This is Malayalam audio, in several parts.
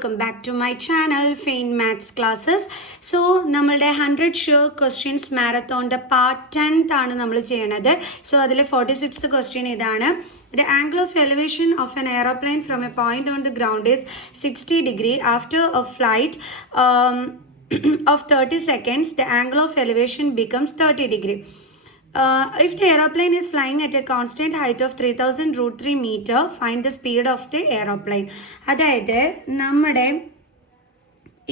welcome back to my channel Fain Maths Classes. So നമ്മളുടെ 100 sure questions marathon part 10th ആണ് നമ്മൾ ചെയ്യുന്നത്. So അതിലെ 46th question ഇതാണ്. The angle of elevation of an aeroplane from a point on the ground is 60 degree. After a flight of 30 seconds, the angle of elevation becomes 30 degree. If the aeroplane is flying at a constant height of 3000 root 3 meter, find the speed of the aeroplane. അതായത് നമ്മുടെ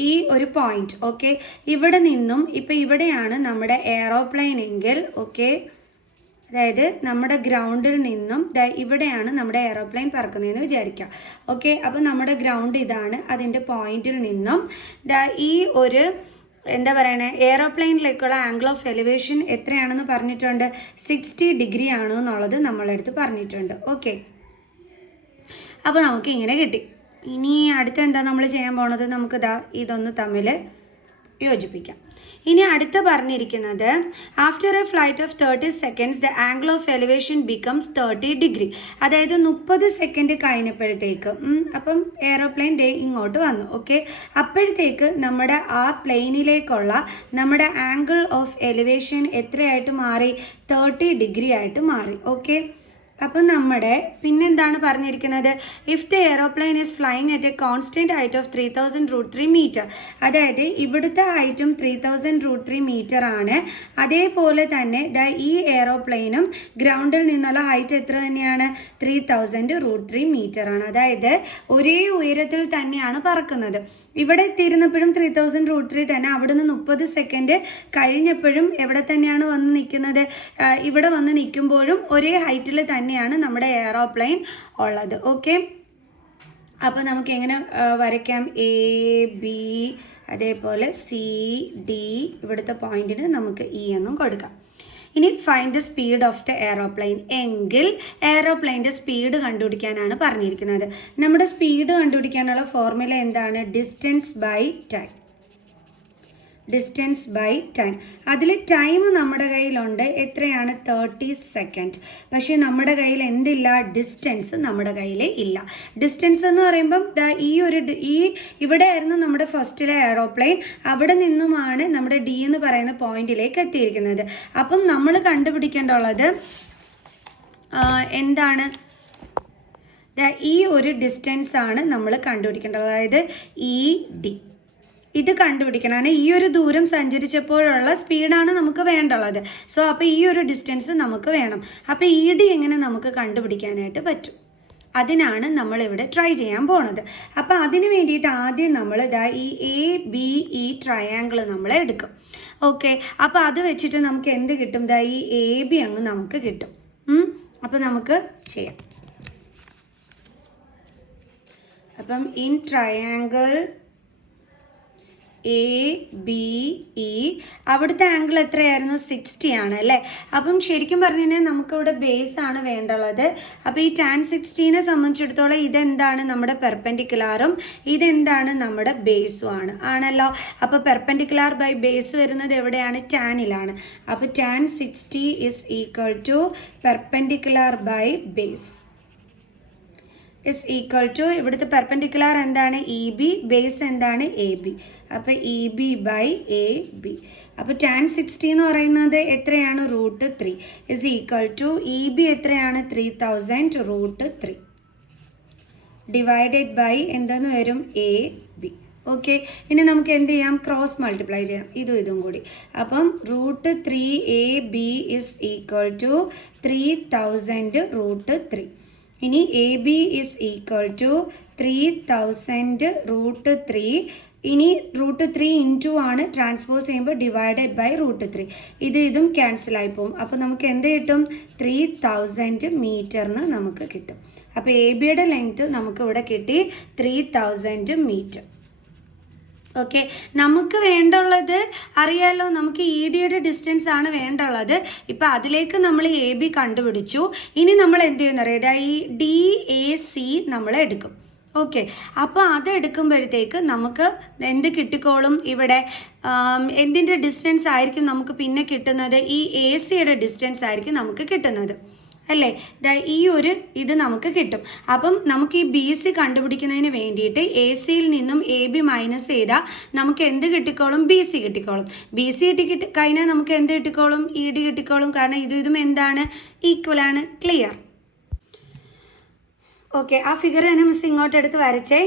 ഈ ഒരു പോയിന്റ് ഓക്കെ, ഇവിടെ നിന്നും ഇപ്പം ഇവിടെയാണ് നമ്മുടെ എയറോപ്ലെയിൻ എങ്കിൽ ഓക്കെ, അതായത് നമ്മുടെ ഗ്രൗണ്ടിൽ നിന്നും ഇവിടെയാണ് നമ്മുടെ എയറോപ്ലെയിൻ പറക്കുന്നതെന്ന് വിചാരിക്കാം. ഓക്കെ, അപ്പോൾ നമ്മുടെ ഗ്രൗണ്ട് ഇതാണ്, അതിൻ്റെ പോയിന്റിൽ നിന്നും ഈ ഒരു എന്താ പറയണേ എയറോപ്ലെയിനിലേക്കുള്ള ആംഗിൾ ഓഫ് എലിവേഷൻ എത്രയാണെന്ന് പറഞ്ഞിട്ടുണ്ട്, 60 ഡിഗ്രി ആണ് എന്നുള്ളത് നമ്മളെടുത്ത് പറഞ്ഞിട്ടുണ്ട്. ഓക്കെ, അപ്പോൾ നമുക്ക് ഇങ്ങനെ കിട്ടി. ഇനി അടുത്ത എന്താ നമ്മൾ ചെയ്യാൻ പോണത്, നമുക്ക് ഇതൊന്ന് തമ്മിൽ യോജിപ്പിക്കാം. ഇനി അടുത്ത് പറഞ്ഞിരിക്കുന്നത് after A flight of 30 seconds the angle of elevation becomes 30 degree. അതായത് 30 സെക്കൻഡ് കഴിഞ്ഞപ്പോഴത്തേക്ക് അപ്പം എയറോപ്ലെയിൻ ഇങ്ങോട്ട് വന്നു. ഓക്കെ, അപ്പോഴത്തേക്ക് നമ്മുടെ ആ പ്ലെയിനിലേക്കുള്ള നമ്മുടെ ആംഗിൾ ഓഫ് എലിവേഷൻ എത്രയായിട്ട് മാറി, 30 ഡിഗ്രി ആയിട്ട് മാറി. ഓക്കെ, അപ്പം നമ്മുടെ പിന്നെന്താണ് പറഞ്ഞിരിക്കുന്നത്, if the aeroplane is flying at a constant height of 3000 root 3 metre. അതായത് ഇവിടുത്തെ ഹൈറ്റും 3000 റൂട്ട് 3 മീറ്റർ ആണ്. അതേപോലെ തന്നെ ഈ എയറോപ്ലെയിനും ഗ്രൗണ്ടിൽ നിന്നുള്ള ഹൈറ്റ് എത്ര തന്നെയാണ്, 3000 റൂട്ട് 3 മീറ്റർ ആണ്. അതായത് ഒരേ ഉയരത്തിൽ തന്നെയാണ് പറക്കുന്നത്. ഇവിടെ എത്തിയിരുന്നപ്പോഴും 3000 റൂട്ട് 3 തന്നെ, അവിടുന്ന് 30 സെക്കൻഡ് കഴിഞ്ഞപ്പോഴും എവിടെ തന്നെയാണ് വന്ന് നിൽക്കുന്നത്, ഇവിടെ വന്ന് നിൽക്കുമ്പോഴും ഒരേ ഹൈറ്റിൽ തന്നെയാണ് നമ്മുടെ എയറോപ്ലെയിൻ ഉള്ളത്. ഓക്കെ, അപ്പോൾ നമുക്ക് എങ്ങനെ വരയ്ക്കാം, എ ബി അതേപോലെ സി ഡി, ഇവിടുത്തെ പോയിന്റിന് നമുക്ക് ഇ എന്നും കൊടുക്കാം. ഇനി find the speed of the aeroplane എങ്കിൽ എയറോപ്ലെയിൻ്റെ സ്പീഡ് കണ്ടുപിടിക്കാനാണ് പറഞ്ഞിരിക്കുന്നത്. നമ്മുടെ സ്പീഡ് കണ്ടുപിടിക്കാനുള്ള ഫോർമുല എന്താണ്, distance by time. Distance by time. അതിൽ ടൈം നമ്മുടെ കയ്യിലുണ്ട്, എത്രയാണ്, 30 സെക്കൻഡ്. പക്ഷേ നമ്മുടെ കയ്യിൽ എന്തില്ല, ഡിസ്റ്റൻസ് നമ്മുടെ കയ്യിൽ ഇല്ല. ഡിസ്റ്റൻസ് എന്ന് പറയുമ്പം ഇവിടെ ആയിരുന്നു നമ്മുടെ ഫസ്റ്റിലെ എയറോപ്ലെയിൻ, അവിടെ നിന്നുമാണ് നമ്മുടെ ഡി എന്ന് പറയുന്ന പോയിന്റിലേക്ക് എത്തിയിരിക്കുന്നത്. അപ്പം നമ്മൾ കണ്ടുപിടിക്കേണ്ടുള്ളത് എന്താണ്, ഈ ഒരു ഡിസ്റ്റൻസ് ആണ് നമ്മൾ കണ്ടുപിടിക്കേണ്ടത്. അതായത് ഇ ഡി ഇത് കണ്ടുപിടിക്കാനാണ്. ഈ ഒരു ദൂരം സഞ്ചരിച്ചപ്പോഴുള്ള സ്പീഡാണ് നമുക്ക് വേണ്ടുള്ളത്. സോ അപ്പോൾ ഈ ഒരു ഡിസ്റ്റൻസ് നമുക്ക് വേണം. അപ്പോൾ ഇ ഡി എങ്ങനെ നമുക്ക് കണ്ടുപിടിക്കാനായിട്ട് പറ്റും, അതിനാണ് നമ്മളിവിടെ ട്രൈ ചെയ്യാൻ പോണത്. അപ്പോൾ അതിന് വേണ്ടിയിട്ട് ആദ്യം നമ്മൾ ഈ എ ബി ഇ ട്രയാങ്കിൾ നമ്മൾ എടുക്കും. ഓക്കെ, അപ്പോൾ അത് വെച്ചിട്ട് നമുക്ക് എന്ത് കിട്ടും, ഈ എ ബി അങ്ങ് നമുക്ക് കിട്ടും. അപ്പോൾ നമുക്ക് ചെയ്യാം. അപ്പം in triangle A B E അവിടുത്തെ ആംഗിൾ എത്രയായിരുന്നു, 60 ആണ് അല്ലേ. അപ്പം ശരിക്കും പറഞ്ഞു കഴിഞ്ഞാൽ നമുക്കിവിടെ ബേസ് ആണ് വേണ്ടുള്ളത്. അപ്പോൾ ഈ tan 60നെ സംബന്ധിച്ചിടത്തോളം ഇതെന്താണ്, നമ്മുടെ പെർപെൻഡിക്കുലാറും ഇതെന്താണ്, നമ്മുടെ ബേസും ആണല്ലോ. അപ്പോൾ പെർപെൻഡിക്കുലാർ ബൈ ബേസ് വരുന്നത് എവിടെയാണ്, ടാനിലാണ്. അപ്പോൾ tan 60 is equal to perpendicular by base is equal to ഇവിടുത്തെ പെർപെൻഡിക്കുലാർ എന്താണ്, ഇ ബി, ബേസ് എന്താണ്, എ ബി. അപ്പോൾ E B by A B. അപ്പോൾ tan 60 എന്ന് പറയുന്നത് എത്രയാണ്, root 3 is equal to E B എത്രയാണ്, 3000 റൂട്ട് 3 ഡിവൈഡഡ് ബൈ എന്തെന്ന് വരും, എ ബി. ഓക്കെ, ഇനി നമുക്ക് എന്ത് ചെയ്യാം, ക്രോസ് മൾട്ടിപ്ലൈ ചെയ്യാം, ഇതും കൂടി. അപ്പം root 3 A B is equal to 3000 root 3. ഇനി A B is equal to 3000 root 3. ഇനി റൂട്ട് 3 ഇൻറ്റു ആണ്, ട്രാൻസ്പോസ് ചെയ്യുമ്പോൾ ഡിവൈഡഡ് ബൈ റൂട്ട് 3. ഇതും ക്യാൻസലായി പോകും. അപ്പോൾ നമുക്ക് എന്ത് കിട്ടും, 3000 മീറ്ററിന് നമുക്ക് കിട്ടും. അപ്പോൾ എ ബിയുടെ ലെങ്ത് നമുക്ക് ഇവിടെ കിട്ടി 3000 മീറ്റർ. ഓക്കെ, നമുക്ക് വേണ്ടുള്ളത് അറിയാമല്ലോ, നമുക്ക് ഇ ഡിയുടെ ഡിസ്റ്റൻസ് ആണ് വേണ്ടുള്ളത്. ഇപ്പം അതിലേക്ക് നമ്മൾ എ ബി കണ്ടുപിടിച്ചു. ഇനി നമ്മൾ എന്ത് ചെയ്യുന്ന അറിയാം, ഈ ഡി എ സി നമ്മൾ എടുക്കും. ഓക്കെ, അപ്പോൾ അത് എടുക്കുമ്പോഴത്തേക്ക് നമുക്ക് എന്ത് കിട്ടിക്കോളും, ഇവിടെ എന്തിൻ്റെ ഡിസ്റ്റൻസ് ആയിരിക്കും നമുക്ക് പിന്നെ കിട്ടുന്നത്, ഈ എ സിയുടെ ഡിസ്റ്റൻസ് ആയിരിക്കും നമുക്ക് കിട്ടുന്നത്. അല്ലേ? ഈ ഒരു ഇത് നമുക്ക് കിട്ടും. അപ്പം നമുക്ക് ഈ ബി സി കണ്ടുപിടിക്കുന്നതിന് വേണ്ടിയിട്ട് എ സിയിൽ നിന്നും എ ബി മൈനസ് ചെയ്താൽ നമുക്ക് എന്ത് കിട്ടിക്കോളും? ബി സി കിട്ടിക്കോളും. ബി സി കഴിഞ്ഞാൽ നമുക്ക് എന്ത് കിട്ടിക്കോളും? ഇ ഡി കിട്ടിക്കോളും. കാരണം ഇതും എന്താണ്? ഈക്വലാണ്. ക്ലിയർ? ഓക്കെ, ആ ഫിഗർ തന്നെ മിസ് ഇങ്ങോട്ട് എടുത്ത് വരച്ചേ.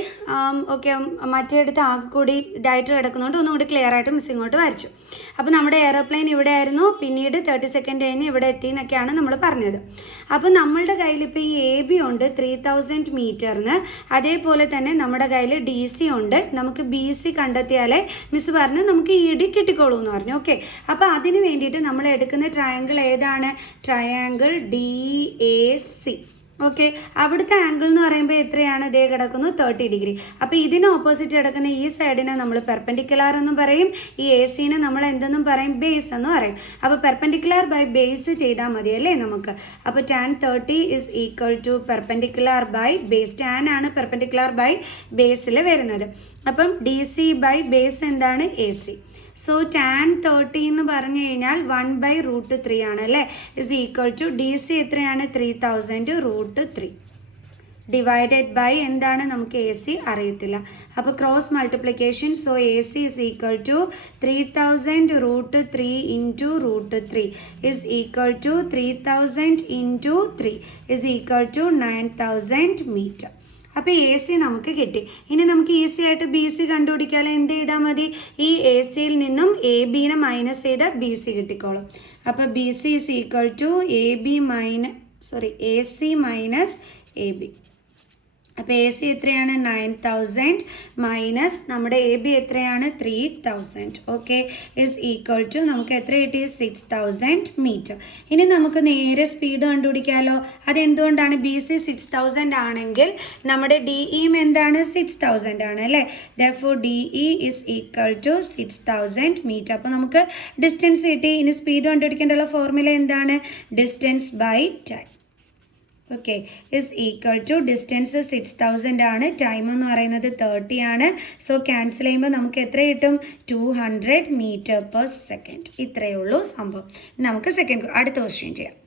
ഓക്കെ, മറ്റേ എടുത്ത് ആകെ കൂടി ഇതായിട്ട് കിടക്കുന്നതുകൊണ്ട് ഒന്നുകൂടി ക്ലിയർ ആയിട്ട് മിസ് ഇങ്ങോട്ട് വരച്ചു. അപ്പോൾ നമ്മുടെ എയർപ്ലെയിൻ ഇവിടെ ആയിരുന്നു, പിന്നീട് 30 സെക്കൻഡ് കഴിഞ്ഞ് ഇവിടെ എത്തി എന്നൊക്കെയാണ് നമ്മൾ പറഞ്ഞത്. അപ്പോൾ നമ്മളുടെ കയ്യിൽ ഇപ്പോൾ ഈ എ ബി ഉണ്ട് 3000 മീറ്ററിന്, അതേപോലെ തന്നെ നമ്മുടെ കയ്യിൽ ഡി സി ഉണ്ട്. നമുക്ക് ബി സി കണ്ടെത്തിയാലേ മിസ് പറഞ്ഞു നമുക്ക് ഇ ഡി കിട്ടിക്കോളൂ എന്ന് പറഞ്ഞു. ഓക്കെ, അപ്പോൾ അതിന് വേണ്ടിയിട്ട് നമ്മൾ എടുക്കുന്ന ട്രയാങ്കിൾ ഏതാണ്? Triangle D A C. Okay, അവിടുത്തെ ആംഗിൾ എന്ന് പറയുമ്പോൾ എത്രയാണ്? ഇതേ കിടക്കുന്നു 30 ഡിഗ്രി. അപ്പോൾ ഇതിന് ഓപ്പോസിറ്റ് കിടക്കുന്ന ഈ സൈഡിനെ നമ്മൾ പെർപെൻഡിക്കുലർ എന്നും പറയും, ഈ എ സിനെ നമ്മൾ എന്തെന്നും പറയും? ബേസ് എന്ന് പറയും. അപ്പോൾ പെർപെൻഡിക്കുലർ ബൈ ബേസ് ചെയ്താൽ മതി അല്ലേ നമുക്ക്? അപ്പോൾ tan 30 is equal to perpendicular by base. Tan ആണ് പെർപെൻഡിക്കുലർ ബൈ ബേസിൽ വരുന്നത്. അപ്പം ഡി സി ബൈ ബേസ് എന്താണ്? A C. സോ tan 30 എന്ന് പറഞ്ഞു കഴിഞ്ഞാൽ 1/√3 ആണ് അല്ലേ? Is equal to D C എത്രയാണ്? 3000√3 ഡിവൈഡഡ് ബൈ എന്താണ്? നമുക്ക് എ സി അറിയത്തില്ല. അപ്പോൾ cross multiplication. So A C is equal to 3000√3 into √3 is equal to 3000 into 3 is equal to 9000 metre. അപ്പോൾ എ സി നമുക്ക് കിട്ടി. ഇനി നമുക്ക് ഈസി ആയിട്ട് ബി സി കണ്ടുപിടിക്കാമല്ലോ. എന്ത് ചെയ്താൽ മതി? ഈ എ സിയിൽ നിന്നും എ ബിനെ മൈനസ് ചെയ്താൽ ബി സി കിട്ടിക്കോളും. അപ്പോൾ B C is equal to A C minus A B. അപ്പോൾ എ സി എത്രയാണ്? 9000 മൈനസ് നമ്മുടെ എ ബി എത്രയാണ്? 3000. ഓക്കെ, ഇസ് ഈക്വൽ ടു നമുക്ക് എത്ര കിട്ടി? 6000 മീറ്റർ. ഇനി നമുക്ക് നേരെ സ്പീഡ് കണ്ടുപിടിക്കാമല്ലോ. അതെന്തുകൊണ്ടാണ്? ബി സി 6000 ആണെങ്കിൽ നമ്മുടെ ഡി ഇയും എന്താണ്? 6000 ആണ് അല്ലേ? Therefore D E is equal to 6000 metre. അപ്പോൾ നമുക്ക് ഡിസ്റ്റൻസ് കിട്ടി. ഇനി സ്പീഡ് കണ്ടുപിടിക്കേണ്ടുള്ള ഫോർമുല എന്താണ്? Distance by time. Okay, is equal to distance 6000 ആണ്, ടൈം എന്ന് പറയുന്നത് 30 ആണ്. സോ ക്യാൻസൽ ചെയ്യുമ്പോൾ നമുക്ക് എത്ര കിട്ടും? 200 മീറ്റർ പെർ സെക്കൻഡ്. ഇത്രയേ ഉള്ളൂ സംഭവം. നമുക്ക് അടുത്ത ക്വസ്റ്റ്യൻ ചെയ്യാം.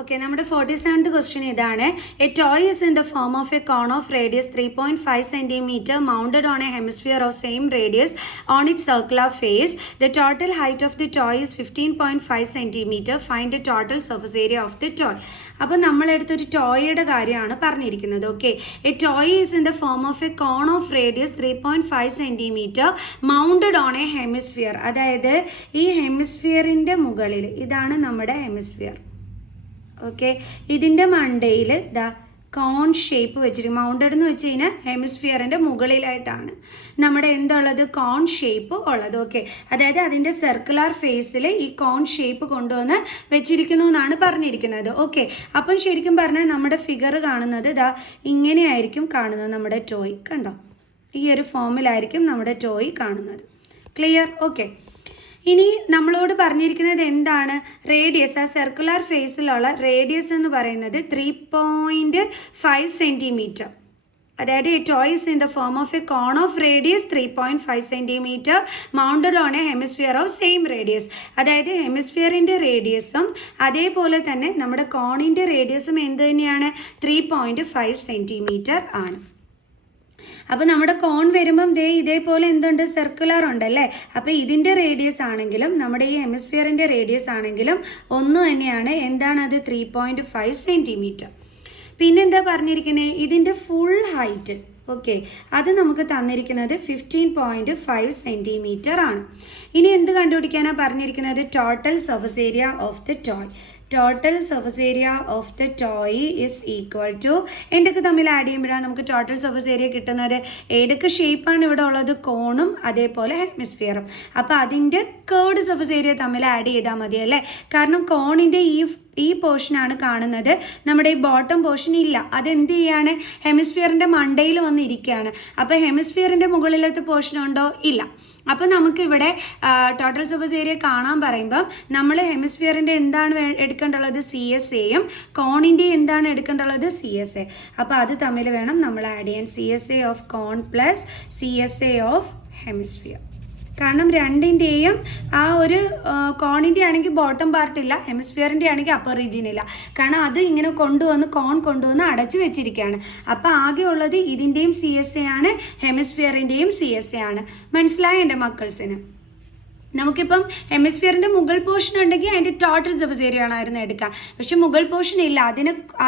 ഓക്കെ, നമ്മുടെ 47th ക്വസ്റ്റ്യൻ ഇതാണ്. A toy is in the form of a cone of radius 3.5 cm mounted on a hemisphere of same radius on its circular face. The total height of the toy is 15.5 cm. Find the total surface area of the toy. അപ്പോൾ നമ്മളെടുത്തൊരു ടോയുടെ കാര്യമാണ് പറഞ്ഞിരിക്കുന്നത്. Okay, a toy is in the form of a cone of radius 3.5 cm mounted on a hemisphere. അതായത് ഈ ഹെമിസ്ഫിയറിൻ്റെ മുകളിൽ, ഇതാണ് നമ്മുടെ ഹെമിസ്ഫിയർ. ഓക്കെ, ഇതിൻ്റെ മണ്ടയിൽ കോൺ ഷേപ്പ് വെച്ചിട്ട് മൗണ്ടഡ് എന്ന് വെച്ച് കഴിഞ്ഞാൽ ഹെമിസ്ഫിയറിൻ്റെ മുകളിലായിട്ടാണ് നമ്മുടെ എന്തുള്ളത്? കോൺ ഷേപ്പ് ഉള്ളത്. ഓക്കെ, അതായത് അതിൻ്റെ സർക്കുലർ ഫേസിൽ ഈ കോൺ ഷേപ്പ് കൊണ്ടുവന്ന് വെച്ചിരിക്കുന്നു എന്നാണ് പറഞ്ഞിരിക്കുന്നത്. ഓക്കെ, അപ്പം ശരിക്കും പറഞ്ഞാൽ നമ്മുടെ ഫിഗർ കാണുന്നത് ഇങ്ങനെയായിരിക്കും കാണുന്നത്. നമ്മുടെ ടോയ് കണ്ടോ? ഈ ഒരു ഫോമിലായിരിക്കും നമ്മുടെ ടോയ് കാണുന്നത്. ക്ലിയർ? ഓക്കെ, ഇനി നമ്മളോട് പറഞ്ഞിരിക്കുന്നത് എന്താണ്? റേഡിയസ്. ആ സർക്കുലർ ഫേസിലുള്ള റേഡിയസ് എന്ന് പറയുന്നത് 3.5 cm. അതായത് a toy is in the form of a cone of radius 3.5 cm mounted on a hemisphere of same radius. അതായത് ഹെമിസ്ഫിയറിൻ്റെ റേഡിയസും അതേപോലെ തന്നെ നമ്മുടെ കോണിൻ്റെ റേഡിയസും എന്ത് തന്നെയാണ്? 3.5 cm ആണ്. അപ്പോൾ നമ്മുടെ കോൺ വരുമ്പം ഇതേപോലെ എന്തുണ്ട്? സർക്കുലർ ഉണ്ടല്ലേ? അപ്പോൾ ഇതിൻ്റെ റേഡിയസ് ആണെങ്കിലും നമ്മുടെ ഈ ഹെമിസ്ഫിയറിൻ്റെ റേഡിയസ് ആണെങ്കിലും ഒന്ന് തന്നെയാണ്. എന്താണത്? 3.5 cm. പിന്നെന്താ പറഞ്ഞിരിക്കുന്നത്? ഇതിൻ്റെ ഫുൾ ഹൈറ്റ്. ഓക്കെ, അത് നമുക്ക് തന്നിരിക്കുന്നത് 15.5 cm ആണ്. ഇനി എന്ത് കണ്ടുപിടിക്കാനാണ് പറഞ്ഞിരിക്കുന്നത്? Total surface area of the toy. Total surface area of the toy is equal to എന്തൊക്കെ തമ്മിൽ ആഡ് ചെയ്യുമ്പോഴാണ് നമുക്ക് ടോട്ടൽ സർഫസ് ഏരിയ കിട്ടുന്നത്? ഏതൊക്കെ ഷേപ്പാണ് ഇവിടെ ഉള്ളത്? കോണും അതേപോലെ ഹെമിസ്ഫിയറും. അപ്പോൾ അതിൻ്റെ കേർഡ് സർഫസ് ഏരിയ തമ്മിൽ ആഡ് ചെയ്താൽ മതി അല്ലേ? കാരണം കോണിൻ്റെ ഈ പോർഷനാണ് കാണുന്നത്, നമ്മുടെ ഈ ബോട്ടം പോർഷൻ ഇല്ല. അതെന്ത് ചെയ്യാണ്? ഹെമിസ്ഫിയറിൻ്റെ മണ്ടയിൽ വന്നിരിക്കുകയാണ്. അപ്പോൾ ഹെമിസ്ഫിയറിൻ്റെ മുകളിലത്തെ പോർഷൻ ഉണ്ടോ? ഇല്ല. അപ്പോൾ നമുക്കിവിടെ ടോട്ടൽ സർഫസ് ഏരിയ കാണാൻ പറയുമ്പം നമ്മൾ ഹെമിസ്ഫിയറിൻ്റെ എന്താണ് എടുക്കേണ്ടുള്ളത്? CSAയും കോണിൻ്റെ എന്താണ് എടുക്കേണ്ടുള്ളത്? CSA. അപ്പോൾ അത് തമ്മിൽ വേണം നമ്മൾ ആഡ് ചെയ്യാൻ. CSA of cone plus CSA of hemisphere. കാരണം രണ്ടിൻ്റെയും ആ ഒരു കോണിൻ്റെ ആണെങ്കിൽ ബോട്ടം പാർട്ടില്ല, ഹെമിസ്ഫിയറിൻ്റെ ആണെങ്കിൽ അപ്പർ റീജിയൻ ഇല്ല. കാരണം അത് ഇങ്ങനെ കോൺ കൊണ്ടുവന്ന് അടച്ചു വെച്ചിരിക്കുകയാണ്. അപ്പോൾ ആകെ ഉള്ളത് ഇതിൻ്റെയും CSA ആണ്, ഹെമിസ്ഫിയറിൻ്റെയും CSA ആണ്. മനസ്സിലായ എൻ്റെ മക്കൾസിന്? നമുക്കിപ്പം ഹെമിസ്ഫിയറിൻ്റെ മുകൾ പോർഷൻ ഉണ്ടെങ്കിൽ അതിൻ്റെ ടോട്ടൽ സർഫസ് ഏരിയ ആണായിരുന്നു എടുക്കാം. പക്ഷെ മുകൾ പോർഷൻ ഇല്ല,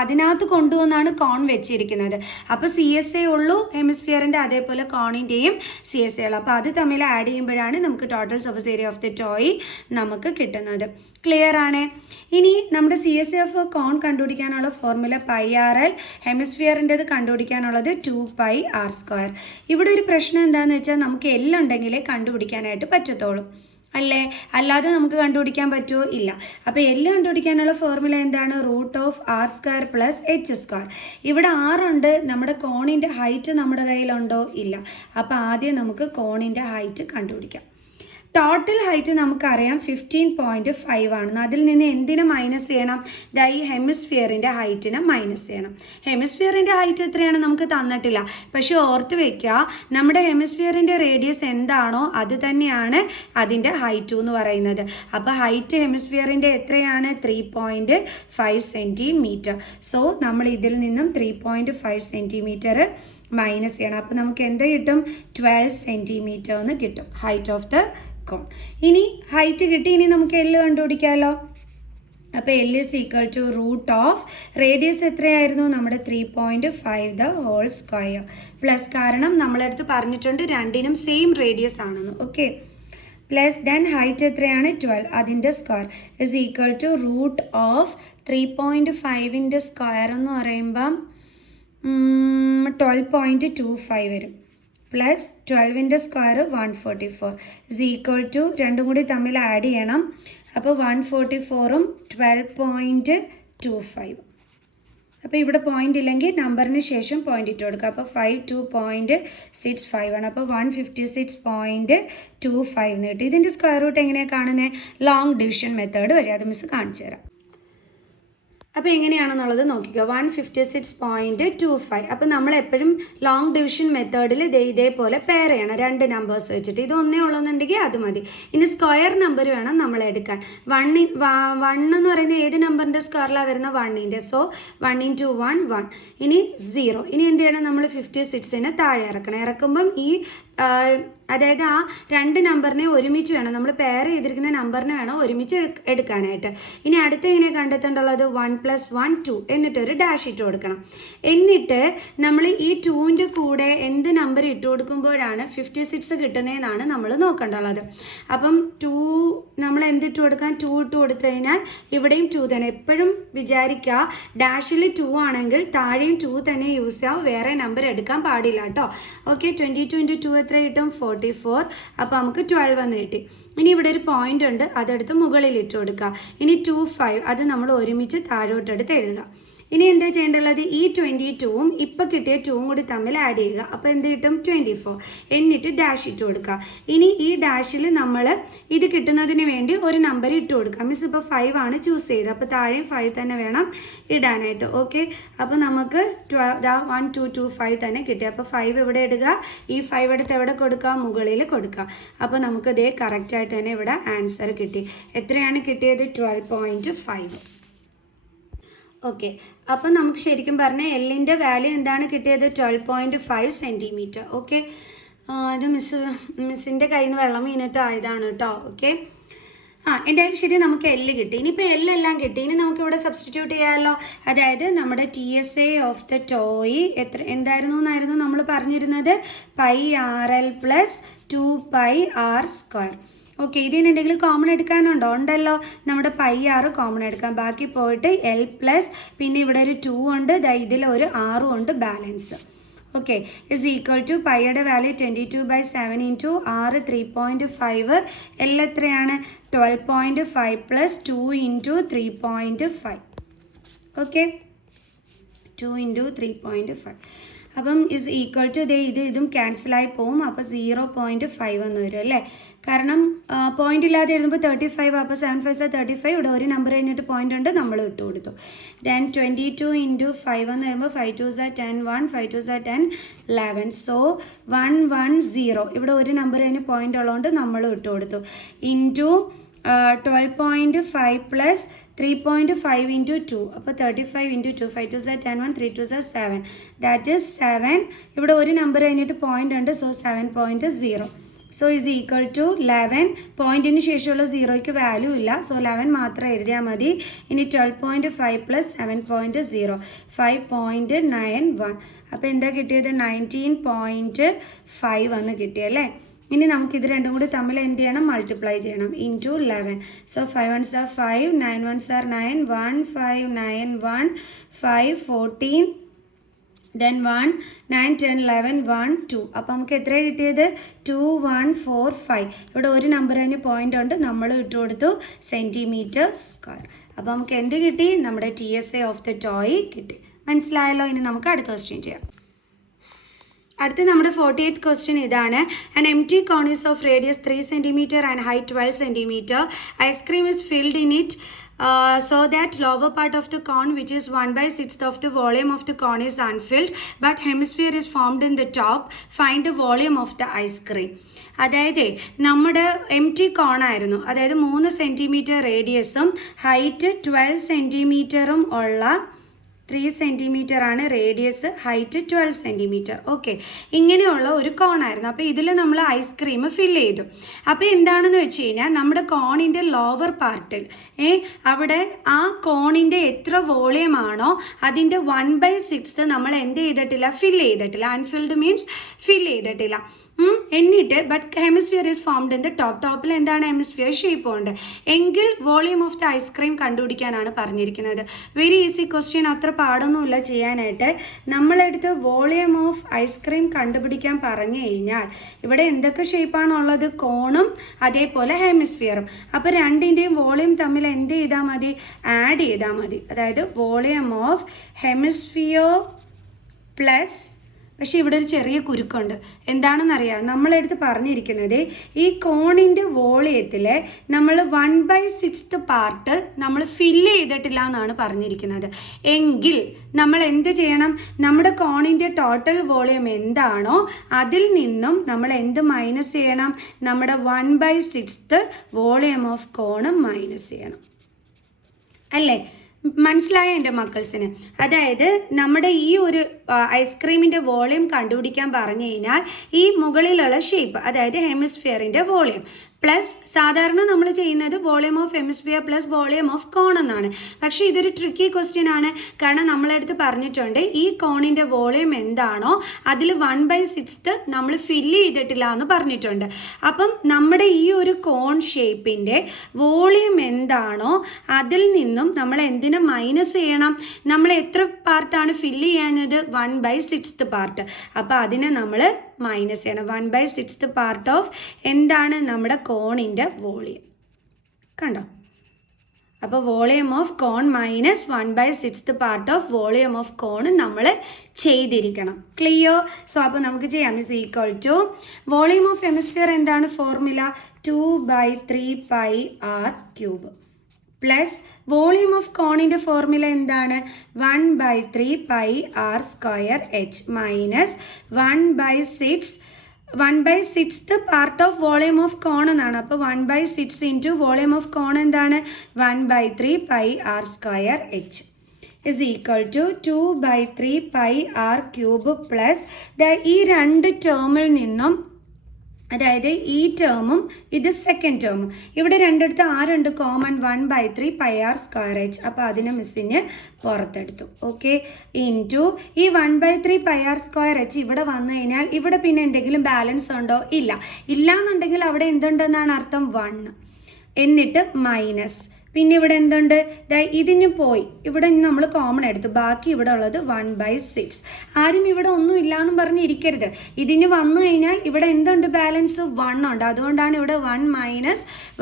അതിനകത്ത് കൊണ്ടുവന്നാണ് കോൺ വെച്ചിരിക്കുന്നത്. അപ്പോൾ CSA ഉള്ളൂ ഹെമിസ്ഫിയറിൻ്റെ, അതേപോലെ കോണിൻ്റെയും CSA ഉള്ളൂ. അപ്പോൾ അത് തമ്മിൽ ആഡ് ചെയ്യുമ്പോഴാണ് നമുക്ക് total surface area of the toy നമുക്ക് കിട്ടുന്നത്. ക്ലിയർ ആണ്? ഇനി നമ്മുടെ CSA ഓഫ് കോൺ കണ്ടുപിടിക്കാനുള്ള ഫോർമുല πRL, ഹെമിസ്ഫിയറിൻ്റെത് കണ്ടുപിടിക്കാനുള്ളത് 2πr². ഇവിടെ ഒരു പ്രശ്നം എന്താണെന്ന് വെച്ചാൽ നമുക്ക് എല്ലുണ്ടെങ്കിലേ കണ്ടുപിടിക്കാനായിട്ട് പറ്റത്തുള്ളൂ അല്ലേ, അല്ലാതെ നമുക്ക് കണ്ടുപിടിക്കാൻ പറ്റുമോ? ഇല്ല. അപ്പോൾ എല്ല് കണ്ടുപിടിക്കാനുള്ള ഫോർമുല എന്താണ്? √r² + h². ഇവിടെ 6 ഉണ്ട്. നമ്മുടെ കോണിൻ്റെ ഹൈറ്റ് നമ്മുടെ കയ്യിലുണ്ടോ? ഇല്ല. അപ്പോൾ ആദ്യം നമുക്ക് കോണിൻ്റെ ഹൈറ്റ് കണ്ടുപിടിക്കാം. ടോട്ടൽ ഹൈറ്റ് നമുക്കറിയാം 15.5 ആണെന്ന്. അതിൽ നിന്ന് എന്തിനെ മൈനസ് ചെയ്യണം? ഈ ഹെമിസ്ഫിയറിൻ്റെ ഹൈറ്റിനെ മൈനസ് ചെയ്യണം. ഹെമിസ്ഫിയറിൻ്റെ ഹൈറ്റ് എത്രയാണ് നമുക്ക് തന്നിട്ടില്ല, പക്ഷെ ഓർത്ത് വയ്ക്കുക, നമ്മുടെ ഹെമിസ്ഫിയറിൻ്റെ റേഡിയസ് എന്താണോ അത് തന്നെയാണ് അതിൻ്റെ ഹൈറ്റ് എന്ന് പറയുന്നത്. അപ്പോൾ ഹൈറ്റ് ഹെമിസ്ഫിയറിൻ്റെ എത്രയാണ്? 3.5 സെൻറ്റിമീറ്റർ. സോ നമ്മൾ ഇതിൽ നിന്നും 3.5 സെൻറ്റിമീറ്റർ മൈനസ് ചെയ്യണം. അപ്പോൾ നമുക്ക് എന്ത് കിട്ടും? 12 സെൻറ്റിമീറ്റർ എന്ന് കിട്ടും ഹൈറ്റ് ഓഫ് ദ കോൺ. ഇനി ഹൈറ്റ് കിട്ടി, ഇനി നമുക്ക് എല്ല് കണ്ടുപിടിക്കാമല്ലോ. അപ്പോൾ L = റേഡിയസ് എത്രയായിരുന്നു? നമ്മുടെ 3.5 ദ ഹോൾ സ്ക്വയർ പ്ലസ്, കാരണം നമ്മളടുത്ത് പറഞ്ഞിട്ടുണ്ട് രണ്ടിനും സെയിം റേഡിയസ് ആണെന്ന്. ഓക്കെ, പ്ലസ് ദെൻ ഹൈറ്റ് എത്രയാണ്? 12, അതിൻ്റെ സ്ക്വയർ = 3.5ൻ്റെ സ്ക്വയർ എന്ന് പറയുമ്പം 12.25 വരും. പ്ലസ് 12ൻ്റെ സ്ക്വയർ 144 രണ്ടും കൂടി തമ്മിൽ ആഡ് ചെയ്യണം. അപ്പോൾ 144ഉം 12.25. അപ്പോൾ ഇവിടെ പോയിൻ്റ് ഇല്ലെങ്കിൽ നമ്പറിന് ശേഷം പോയിൻ്റ് ഇട്ട് കൊടുക്കുക. അപ്പോൾ 52.65 ആണ്. അപ്പോൾ 156.25 എന്ന് കിട്ടും. ഇതിൻ്റെ സ്ക്വയർ റൂട്ട് എങ്ങനെയാണ് കാണുന്നത്? ലോങ് ഡിവിഷൻ മെത്തേഡ് വഴി. അത് മിസ് കാണിച്ചു തരാം. അപ്പോൾ എങ്ങനെയാണെന്നുള്ളത് നോക്കിക്കോ. 156.25. അപ്പോൾ നമ്മളെപ്പോഴും ലോങ് ഡിവിഷൻ മെത്തേഡിൽ ഇതേപോലെ പെയർ ചെയ്യണം, രണ്ട് നമ്പേഴ്സ് വെച്ചിട്ട്. ഇത് ഒന്നേ ഉള്ളൂന്നുണ്ടെങ്കിൽ അത് മതി. ഇനി സ്ക്വയർ നമ്പർ വേണം നമ്മൾ എടുക്കാൻ. 1 എന്ന് പറയുന്നത് ഏത് നമ്പറിൻ്റെ സ്ക്വയറിലാണ് വരുന്നത്? 1ൻ്റെ. സോ 1 × 1 1. ഇനി 0. ഇനി എന്ത് ചെയ്യണം? നമ്മൾ 56നെ താഴെ ഇറക്കണം. ഇറക്കുമ്പം ഈ അതായത് ആ രണ്ട് നമ്പറിനെ ഒരുമിച്ച് വേണം, നമ്മൾ പെയർ ചെയ്തിരിക്കുന്ന നമ്പറിനെ വേണം ഒരുമിച്ച് എടുക്കാനായിട്ട്. ഇനി അടുത്ത ഇങ്ങനെ കണ്ടെത്തേണ്ടുള്ളത് 1 + 1 2 എന്നിട്ടൊരു ഡാഷ് ഇട്ട് കൊടുക്കണം. എന്നിട്ട് നമ്മൾ ഈ 2ൻ്റെ കൂടെ എന്ത് നമ്പർ ഇട്ട് കൊടുക്കുമ്പോഴാണ് 56 കിട്ടുന്നതെന്നാണ് നമ്മൾ നോക്കേണ്ടുള്ളത്. അപ്പം 2 നമ്മൾ എന്തിട്ട് കൊടുക്കാൻ? 2 ഇട്ട് കൊടുത്തു കഴിഞ്ഞാൽ ഇവിടെയും 2 തന്നെ. എപ്പോഴും വിചാരിക്കുക, ഡാഷിൽ 2 ആണെങ്കിൽ താഴെയും 2 തന്നെ യൂസ് ചെയ്യാവും, വേറെ നമ്പർ എടുക്കാൻ പാടില്ല കേട്ടോ. ഓക്കെ, 22 × 2 എത്ര കിട്ടും? 44. അപ്പോൾ നമുക്ക് 12 എന്ന് കിട്ടി. ഇനി ഇവിടെ ഒരു പോയിന്റ് ഉണ്ട്, അതെടുത്ത് മുകളിൽ ഇട്ട് കൊടുക്കുക. ഇനി 25 അത് നമ്മൾ ഒരുമിച്ച് താഴോട്ടെടുത്ത് എഴുതുക. ഇനി എന്താ ചെയ്യേണ്ടുള്ളത്? ഈ 22ഉം ഇപ്പോൾ കിട്ടിയ 2ഉം കൂടി തമ്മിൽ ആഡ് ചെയ്യുക. അപ്പോൾ എന്ത് കിട്ടും? 24. എന്നിട്ട് ഡാഷ് ഇട്ട് കൊടുക്കുക. ഇനി ഈ ഡാഷിൽ നമ്മൾ ഇത് കിട്ടുന്നതിന് വേണ്ടി ഒരു നമ്പർ ഇട്ട് കൊടുക്കുക. മിസ് ഇപ്പോൾ 5 ആണ് ചൂസ് ചെയ്തത്, അപ്പോൾ താഴെയും 5 തന്നെ വേണം ഇടാനായിട്ട്. ഓക്കെ, അപ്പോൾ നമുക്ക് 1 2 2 5 തന്നെ കിട്ടി. അപ്പോൾ 5 ഇവിടെ ഇടുക, ഈ 5 എടുത്ത് എവിടെ കൊടുക്കുക? മുകളിൽ കൊടുക്കുക. അപ്പോൾ നമുക്ക് ഇതേ കറക്റ്റായിട്ട് തന്നെ ഇവിടെ ആൻസർ കിട്ടി. എത്രയാണ് കിട്ടിയത്? 12.5. ഓക്കെ, അപ്പം നമുക്ക് ശരിക്കും പറഞ്ഞാൽ എല്ലിൻ്റെ വാല്യൂ എന്താണ് കിട്ടിയത്? 12.5 സെൻറ്റിമീറ്റർ. ഓക്കെ, ഇത് മിസ്സിൻ്റെ കയ്യിൽ നിന്ന് വെള്ളം വീണിട്ട് ആയതാണ് കേട്ടോ. ഓക്കെ, എന്തായാലും ശരി, നമുക്ക് എല്ല് കിട്ടി. ഇനിയിപ്പോൾ എല്ലാം കിട്ടി. ഇനി നമുക്കിവിടെ സബ്സ്റ്റിറ്റ്യൂട്ട് ചെയ്യാമല്ലോ. അതായത് നമ്മുടെ TSA ഓഫ് ദ ടോയ് എന്തായിരുന്നു നമ്മൾ പറഞ്ഞിരുന്നത്? πRL + 2πr². ഓക്കെ, ഇതിന് എന്തെങ്കിലും കോമൺ എടുക്കാനുണ്ടോ? ഉണ്ടല്ലോ, നമ്മുടെ πr കോമൺ എടുക്കാം. ബാക്കി പോയിട്ട് L പ്ലസ് പിന്നെ ഇവിടെ ഒരു 2 ഉണ്ട്, ഇതിൽ ഒരു 6 ഉണ്ട് ബാലൻസ്. ഓക്കെ, = പൈയുടെ വാല്യൂ 22/7 × r 3.5. L എത്രയാണ്? 12.5 + 2 × 3.5. ഓക്കെ, 2 × 3.5. അപ്പം ഇസ് ഈക്വൽ ടു ഇതും ക്യാൻസലായി പോവും. അപ്പോൾ 0.5 എന്ന് വരും അല്ലേ? കാരണം പോയിന്റ് ഇല്ലാതെ എഴുതുമ്പോൾ 35, അപ്പോൾ 7 5 35. ഇവിടെ ഒരു നമ്പർ കഴിഞ്ഞിട്ട് പോയിന്റ് ഉണ്ട്, നമ്മൾ ഇട്ട് കൊടുത്തു. ദെൻ 22 × 5 എന്ന് വരുമ്പോൾ 5 2 10 1 5 2 10 11. സോ 110. ഇവിടെ ഒരു നമ്പർ കഴിഞ്ഞ് പോയിന്റ് ഉള്ളതുകൊണ്ട് നമ്മൾ ഇട്ട് കൊടുത്തു. Into 12.5 plus 3.5 into 2. അപ്പോൾ 35 into 2. 5 2 10 1 3 2 7. That is 7. ഇവിടെ ഒരു നമ്പർ കഴിഞ്ഞിട്ട് പോയിന്റ് ഉണ്ട്. So 7.0. So is equal to 11. പോയിന്റിന് ശേഷമുള്ള സീറോയ്ക്ക് വാല്യൂ ഇല്ല. സോ 11 മാത്രം എഴുതിയാൽ മതി. ഇനി 12.5 പ്ലസ് 7.0 5.91. അപ്പോൾ എന്താ കിട്ടിയത്? 19.5 എന്ന് കിട്ടിയല്ലേ? ഇനി നമുക്ക് ഇത് രണ്ടും കൂടി തമ്മിൽ എന്ത് ചെയ്യണം? മൾട്ടിപ്ലൈ ചെയ്യണം. Into 11. So 5 1s are 5, 9 1s are 9, 1 5 9 1 5 14, then 1 9 10 11 1 2. അപ്പോൾ നമുക്ക് എത്ര കിട്ടിയത്? 2145. ഇവിടെ ഒരു നമ്പർ കഴിഞ്ഞ് പോയിന്റ് ഉണ്ട്, നമ്മൾ ഇട്ട് കൊടുത്തു സെൻറ്റിമീറ്റർ സ്ക്വയർ. അപ്പോൾ നമുക്ക് എന്ത് കിട്ടി? നമ്മുടെ TSA ഓഫ് ദ ടോയ് കിട്ടി. മനസ്സിലായല്ലോ? ഇനി നമുക്ക് അടുത്ത ക്വസ്റ്റ്യൻ ചെയ്യാം. അടുത്ത നമ്മുടെ 48th ക്വസ്റ്റ്യൻ ഇതാണ്. An empty cone is of radius 3 cm and height 12 cm. Ice cream is filled in it so that lower part of the cone, which is 1/6 of the volume of the cone, is unfilled, but hemisphere is formed in the top. Find the volume of the ice cream. അതായത് നമ്മുടെ എംറ്റി കോണായിരുന്നു. അതായത് 3 സെൻറ്റിമീറ്റർ റേഡിയസും ഹൈറ്റ് 12 സെൻറ്റിമീറ്ററും ഉള്ള 3 സെൻറ്റിമീറ്റർ ആണ് റേഡിയസ്, ഹൈറ്റ് 12 സെൻറ്റിമീറ്റർ. ഓക്കെ, ഇങ്ങനെയുള്ള ഒരു കോണായിരുന്നു. അപ്പോൾ ഇതിൽ നമ്മൾ ഐസ്ക്രീം ഫില്ല് ചെയ്തു. അപ്പോൾ എന്താണെന്ന് വെച്ച് കഴിഞ്ഞാൽ നമ്മുടെ കോണിൻ്റെ ലോവർ പാർട്ടിൽ അവിടെ ആ കോണിൻ്റെ എത്ര വോളിയം ആണോ അതിൻ്റെ 1/6 നമ്മൾ എന്ത് ചെയ്തിട്ടില്ല? ഫില്ല് ചെയ്തിട്ടില്ല. അൺഫിൽഡ് മീൻസ് ഫില്ല് ചെയ്തിട്ടില്ല. എന്നിട്ട് but hemisphere is formed in the top. ടോപ്പിൽ എന്താണ്? ഹെമിസ്ഫിയർ ഷേപ്പ് ഉണ്ട്. എങ്കിൽ വോളിയം ഓഫ് ദ ഐസ്ക്രീം കണ്ടുപിടിക്കാനാണ് പറഞ്ഞിരിക്കുന്നത്. വെരി ഈസി ക്വസ്റ്റ്യൻ, അത്ര പാടൊന്നുമില്ല ചെയ്യാനായിട്ട്. നമ്മളെടുത്ത് വോളിയം ഓഫ് ഐസ്ക്രീം കണ്ടുപിടിക്കാൻ പറഞ്ഞു കഴിഞ്ഞാൽ ഇവിടെ എന്തൊക്കെ ഷേപ്പാണുള്ളത്? കോണും അതേപോലെ ഹെമിസ്ഫിയറും. അപ്പോൾ രണ്ടിൻ്റെയും വോളിയം തമ്മിൽ എന്ത് ചെയ്താൽ മതി? ആഡ് ചെയ്താൽ മതി. അതായത് വോളിയം ഓഫ് ഹെമിസ്ഫിയർ പ്ലസ്, പക്ഷേ ഇവിടെ ഒരു ചെറിയ കുരുക്കുണ്ട്. എന്താണെന്നറിയാം? നമ്മളെടുത്ത് പറഞ്ഞിരിക്കുന്നത് ഈ കോണിൻ്റെ വോളിയത്തിൽ നമ്മൾ 1/6 പാർട്ട് നമ്മൾ ഫില്ല് ചെയ്തിട്ടില്ല എന്നാണ് പറഞ്ഞിരിക്കുന്നത്. എങ്കിൽ നമ്മൾ എന്ത് ചെയ്യണം? നമ്മുടെ കോണിൻ്റെ ടോട്ടൽ വോളിയം എന്താണോ അതിൽ നിന്നും നമ്മൾ എന്ത് മൈനസ് ചെയ്യണം? നമ്മുടെ 1/6 വോളിയം ഓഫ് കോണ് മൈനസ് ചെയ്യണം. അല്ലേ? മനസ്സിലായ എൻ്റെ മക്കൾസിന്? അതായത് നമ്മുടെ ഈ ഒരു ഐസ്ക്രീമിൻ്റെ വോളിയം കണ്ടുപിടിക്കാൻ പറഞ്ഞു കഴിഞ്ഞാൽ ഈ മുകളിലുള്ള ഷേപ്പ്, അതായത് ഹെമിസ്ഫിയറിൻ്റെ വോളിയം പ്ലസ് സാധാരണ നമ്മൾ ചെയ്യുന്നത് volume of hemisphere plus volume of cone എന്നാണ്. പക്ഷേ ഇതൊരു ട്രിക്കി ക്വസ്റ്റ്യൻ ആണ്. കാരണം നമ്മളെടുത്ത് പറഞ്ഞിട്ടുണ്ട് ഈ കോണിൻ്റെ വോളിയം എന്താണോ അതിൽ 1/6 നമ്മൾ ഫില്ല് ചെയ്തിട്ടില്ല എന്ന് പറഞ്ഞിട്ടുണ്ട്. അപ്പം നമ്മുടെ ഈ ഒരു കോൺ ഷേപ്പിൻ്റെ വോളിയം എന്താണോ അതിൽ നിന്നും നമ്മൾ എന്തിനെ മൈനസ് ചെയ്യണം? നമ്മൾ എത്ര പാർട്ടാണ് ഫില്ല് ചെയ്യാനത്? 1/6 പാർട്ട്. അപ്പോൾ അതിനെ നമ്മൾ മൈനസ് ചെയ്യണം. 1/6 പാർട്ട് ഓഫ് എന്താണ്? നമ്മുടെ കോണിൻ്റെ വോളിയം. കണ്ടോ? അപ്പോൾ volume of cone minus 1/6 part of volume of cone നമ്മൾ ചെയ്തിരിക്കണം. ക്ലിയർ? സോ അപ്പോൾ നമുക്ക് ചെയ്യാം. Is equal to volume of hemisphere എന്താണ് formula? 2/3πr³ plus volume of കോണിൻ്റെ ഫോർമുല എന്താണ്? 1/3πr² minus 1/6 part of volume of cone എന്നാണ്. അപ്പോൾ 1/6 ഇൻറ്റു വോളിയം ഓഫ് കോൺ എന്താണ്? 1/3πr² is equal to 2/3πr³ plus ഈ രണ്ട് ടേമിൽ നിന്നും, അതായത് ഈ ടേമും ഇത് സെക്കൻഡ് ടേമും, ഇവിടെ രണ്ടിടത്ത് ആരുണ്ട്? Common 1/3πr². അപ്പോൾ അതിനെ മിസ്സിന് പുറത്തെടുത്തു. ഓക്കെ, ഇൻറ്റു ഈ 1/3πr² ഇവിടെ വന്നു കഴിഞ്ഞാൽ ഇവിടെ പിന്നെ എന്തെങ്കിലും ബാലൻസ് ഉണ്ടോ? ഇല്ല. ഇല്ലാന്നുണ്ടെങ്കിൽ അവിടെ എന്തുണ്ടെന്നാണ് അർത്ഥം? 1. എന്നിട്ട് മൈനസ്, പിന്നെ ഇവിടെ എന്തുണ്ട്? ഇതിന് പോയി, ഇവിടെ നമ്മൾ കോമൺ എടുത്തു, ബാക്കി ഇവിടെ ഉള്ളത് 1/6. ആരും ഇവിടെ ഒന്നും ഇല്ലയെന്നും പറഞ്ഞ് ഇരിക്കരുത്. ഇതിന് വന്നു കഴിഞ്ഞാൽ ഇവിടെ എന്തുണ്ട്? ബാലൻസ് 1 ഉണ്ട്. അതുകൊണ്ടാണ് ഇവിടെ 1 -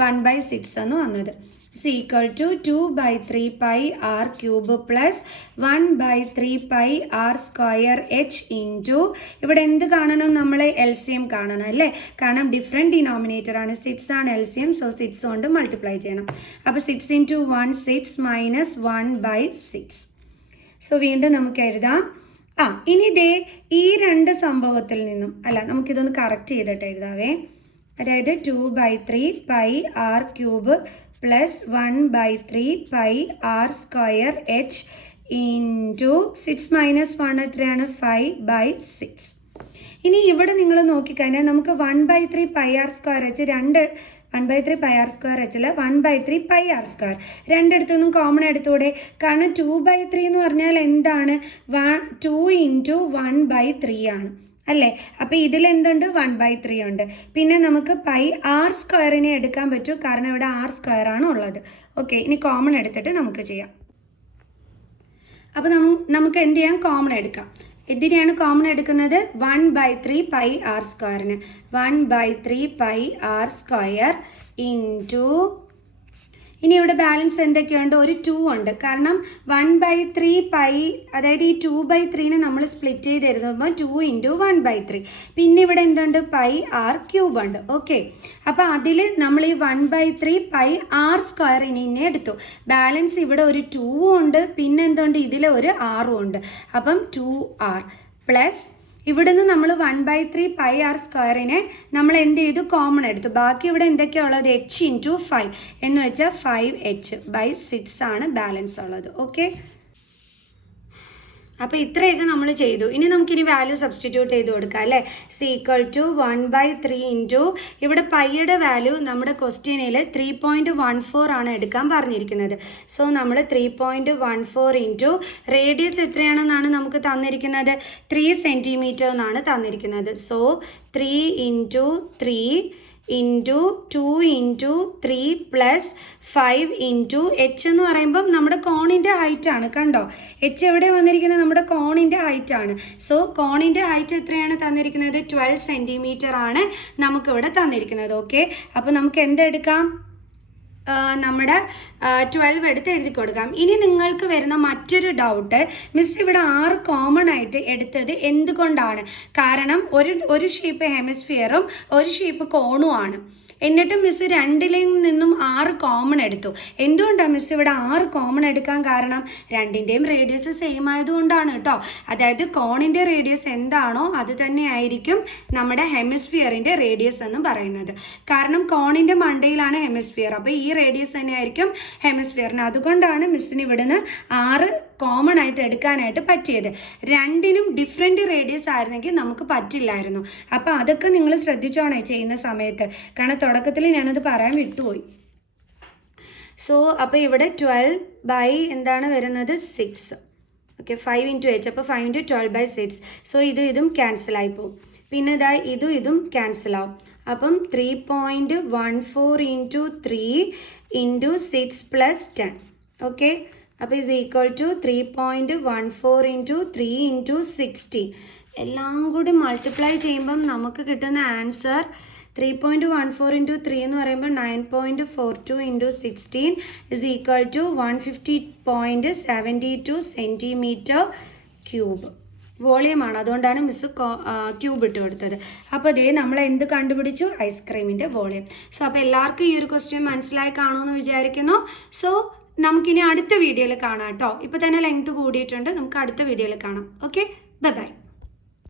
1/6 എന്ന് വന്നത്. is equal to 2 by 3 pi r cube plus 1 by 3 pi r square h into ഇവിടെ എന്ത് കാണണം നമ്മൾ LCM കാണണം അല്ലേ കാരണം ഡിഫറെൻറ്റ് ഡിനോമിനേറ്റർ ആണ് 6 ആണ് LCM സോ 6 കൊണ്ട് മൾട്ടിപ്ലൈ ചെയ്യണം അപ്പോൾ 6 into 1 6 minus 1 by 6 സോ വീണ്ടും നമുക്ക് എഴുതാം ഇനി ദേ ഈ രണ്ട് സംഭവത്തിൽ നിന്നും അല്ല നമുക്കിതൊന്ന് കറക്റ്റ് ചെയ്തിട്ട് എഴുതാവേ അതായത് 2 by 3 pi r cube plus 1 by 3 pi r square h into 6 minus 1 എത്രയാണ് 5 by 6 ഇനി ഇവിടെ നിങ്ങൾ നോക്കിക്കഴിഞ്ഞാൽ നമുക്ക് 1 by 3 pi r square h 1 by 3 pi r square h 1 by 3 pi r square രണ്ടിടത്തുനിന്നും common എടുത്തൂടെ കാരണം 2 by 3 എന്ന് പറഞ്ഞാൽ എന്താണ് 2 into 1 by 3 ആണ് അല്ലേ അപ്പോൾ ഇതിലെന്തുണ്ട് 1 by 3 ഉണ്ട് പിന്നെ നമുക്ക് പൈ ആർ സ്ക്വയറിനെ എടുക്കാൻ പറ്റൂ കാരണം ഇവിടെ ആർ സ്ക്വയർ ആണ് ഉള്ളത് ഓക്കെ ഇനി കോമൺ എടുത്തിട്ട് നമുക്ക് ചെയ്യാം അപ്പോൾ നമുക്ക് എന്ത് ചെയ്യാം കോമൺ എടുക്കാം എന്തിനെയാണ് കോമൺ എടുക്കുന്നത് 1 by 3 പൈ ആർ സ്ക്വയറിന് 1 by 3 pi R square into ഇനി ഇവിടെ ബാലൻസ് എന്തൊക്കെയുണ്ട് ഒരു 2 ഉണ്ട് കാരണം 1 by 3 പൈ അതായത് ഈ 2 by 3നെ നമ്മൾ സ്പ്ലിറ്റ് ചെയ്ത് എഴുതുമ്പോൾ 2 into 1 by 3 പിന്നെ ഇവിടെ എന്തുണ്ട് പൈ ആർ ക്യൂബ് ഉണ്ട് ഓക്കെ അപ്പോൾ അതിൽ നമ്മൾ ഈ 1 by 3 പൈ ആർ സ്ക്വയർ ഇനി എടുത്തു ബാലൻസ് ഇവിടെ ഒരു 2 ഉണ്ട് പിന്നെ എന്തുണ്ട് ഇതിൽ ഒരു ആറും ഉണ്ട് അപ്പം 2r പ്ലസ് ഇവിടുന്ന് നമ്മൾ 1 by 3 പൈ ആർ സ്ക്വയറിനെ നമ്മൾ എന്ത് ചെയ്തു കോമൺ എടുത്തു ബാക്കി ഇവിടെ എന്തൊക്കെയുള്ളത് h into 5 എന്ന് വെച്ചാൽ 5h by 6 ആണ് ബാലൻസ് ഉള്ളത് ഓക്കെ അപ്പോൾ ഇത്രയൊക്കെ നമ്മൾ ചെയ്തു ഇനി നമുക്കിനി വാല്യൂ സബ്സ്റ്റിറ്റ്യൂട്ട് ചെയ്ത് കൊടുക്കാം അല്ലേ ഈക്വൽ ടു 1 by 3 ഇൻറ്റു ഇവിടെ പൈയുടെ വാല്യൂ നമ്മുടെ ക്വസ്റ്റ്യനിൽ 3.14 ആണ് എടുക്കാൻ പറഞ്ഞിരിക്കുന്നത് സോ നമ്മൾ 3.14 ഇൻറ്റു റേഡിയസ് എത്രയാണെന്നാണ് നമുക്ക് തന്നിരിക്കുന്നത് 3 സെൻറ്റിമീറ്റർ എന്നാണ് തന്നിരിക്കുന്നത് so 3 into 3 into 2 into 3 plus 5 into h എന്ന് പറയുമ്പം നമ്മുടെ കോണിൻ്റെ ഹൈറ്റ് ആണ് കണ്ടോ h എവിടെ വന്നിരിക്കുന്നത് നമ്മുടെ കോണിൻ്റെ ഹൈറ്റ് ആണ് സോ കോണിൻ്റെ ഹൈറ്റ് എത്രയാണ് തന്നിരിക്കുന്നത് 12 സെൻറ്റിമീറ്റർ ആണ് നമുക്കിവിടെ തന്നിരിക്കുന്നത് ഓക്കെ അപ്പോൾ നമുക്ക് എന്തെടുക്കാം നമ്മുടെ 12 എടുത്ത് എഴുതി കൊടുക്കാം ഇനി നിങ്ങൾക്ക് വരുന്ന മറ്റൊരു ഡൗട്ട് മിസ് ഇവിടെ 6 കോമൺ ആയിട്ട് എടുത്തത് എന്തുകൊണ്ടാണ് കാരണം ഒരു ഷേപ്പ് ഹെമിസ്ഫിയറും ഒരു ഷേപ്പ് കോണും ആണ് എന്നിട്ട് മിസ് രണ്ടിൽ നിന്നും 6 കോമൺ എടുത്തു എന്തുകൊണ്ടാണ് മിസ് ഇവിടെ 6 കോമൺ എടുക്കാൻ കാരണം രണ്ടിൻ്റെയും റേഡിയസ് സെയിം ആയതുകൊണ്ടാണ് കേട്ടോ അതായത് കോണിൻ്റെ റേഡിയസ് എന്താണോ അത് തന്നെ ആയിരിക്കും നമ്മുടെ ഹെമിസ്ഫിയറിൻ്റെ റേഡിയസ് എന്ന് പറയുന്നത് കാരണം കോണിൻ്റെ മണ്ടയിലാണ് ഹെമിസ്ഫിയർ അപ്പോൾ ഈ റേഡിയസ് തന്നെ ആയിരിക്കും ഹെമിസ്ഫിയറിന് അതുകൊണ്ടാണ് മിസ്സിന് ഇവിടുന്ന് 6 കോമൺ ആയിട്ട് എടുക്കാനായിട്ട് പറ്റിയത് രണ്ടിനും ഡിഫറെൻറ്റ് റേഡിയസ് ആയിരുന്നെങ്കിൽ നമുക്ക് പറ്റില്ലായിരുന്നു അപ്പോൾ അതൊക്കെ നിങ്ങൾ ശ്രദ്ധിച്ചോണേ ചെയ്യുന്ന സമയത്ത് കാരണം തുടക്കത്തിൽ ഞാനത് പറയാൻ വിട്ടുപോയി സോ അപ്പോൾ ഇവിടെ 12 by എന്താണ് വരുന്നത് 6 ഓക്കെ 5 into h അപ്പോൾ 5 into 12 by 6 സോ ഇതും ക്യാൻസലായി പോകും പിന്നെ ഇതും ക്യാൻസൽ ആവും അപ്പം 3.14 into 3 into 6 plus 10 ഓക്കെ അപ്പോൾ is equal to 3.14 into 3 into 60 എല്ലാം കൂടി മൾട്ടിപ്ലൈ ചെയ്യുമ്പം നമുക്ക് കിട്ടുന്ന ആൻസർ 3.14 into 3 എന്ന് പറയുമ്പോൾ 9.42 into 16 is equal to 150.72 centimetre cube വോളിയമാണ് അതുകൊണ്ടാണ് മിസ് ക്യൂബ് ഇട്ട് കൊടുത്തത് അപ്പോൾ അതേ നമ്മൾ എന്ത് കണ്ടുപിടിച്ചു ഐസ്ക്രീമിൻ്റെ വോളിയം സോ അപ്പോൾ എല്ലാവർക്കും ഈ ഒരു ക്വസ്റ്റ്യൻ മനസ്സിലായി കാണുമെന്ന് വിചാരിക്കുന്നു സോ നമുക്കിനി അടുത്ത വീഡിയോയിൽ കാണാം കേട്ടോ ഇപ്പോൾ തന്നെ ലെങ്ത് കൂടിയിട്ടുണ്ട് നമുക്ക് അടുത്ത വീഡിയോയിൽ കാണാം ഓക്കെ ബൈ